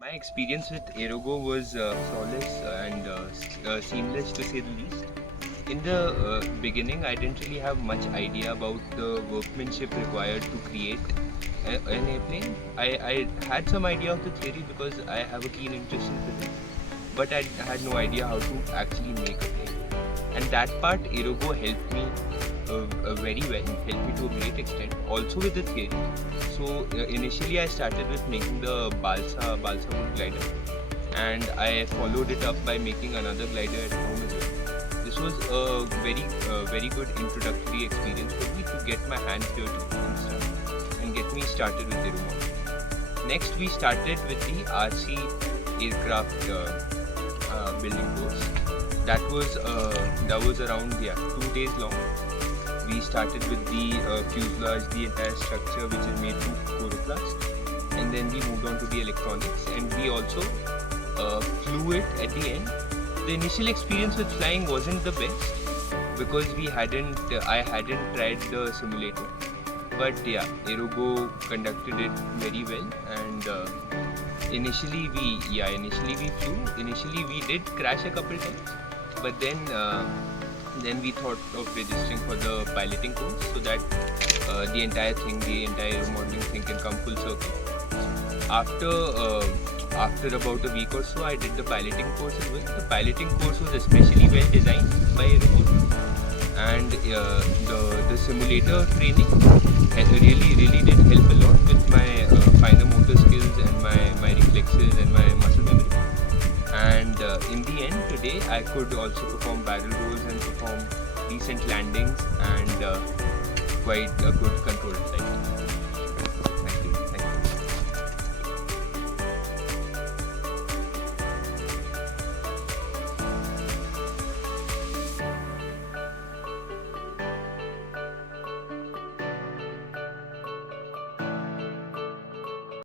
My experience with AEROGO was flawless and seamless to say the least. In the beginning, I didn't really have much idea about the workmanship required to create an airplane. I had some idea of the theory because I have a keen interest in physics, but I had no idea how to actually make a plane. And that part, AEROGO helped me very well, helped me to a great extent, also with the theory. So initially I started with making the balsa wood glider, and I followed it up by making another glider at home as well. This was a very good introductory experience for me to get my hands dirty and stuff, and get me started with AEROGO. Next we started with the RC aircraft building course. That was around 2 days long. We started with the fuselage, the entire structure, which is made from chloroplast, and then we moved on to the electronics, and we also flew it at the end. The initial experience with flying wasn't the best because I hadn't tried the simulator, but yeah, AEROGO conducted it very well, and initially we flew. Initially we did crash a couple times, but then we thought of registering for the piloting course so that the entire modeling thing can come full circle. After about a week or so, I did the piloting course as well. The piloting course was especially well designed by AEROGO, and the simulator training really did help a lot with my finer motor skills and my reflexes and my muscle memory. And in the end, today I could also perform barrel rolls and perform decent landings and quite a good controlled flight.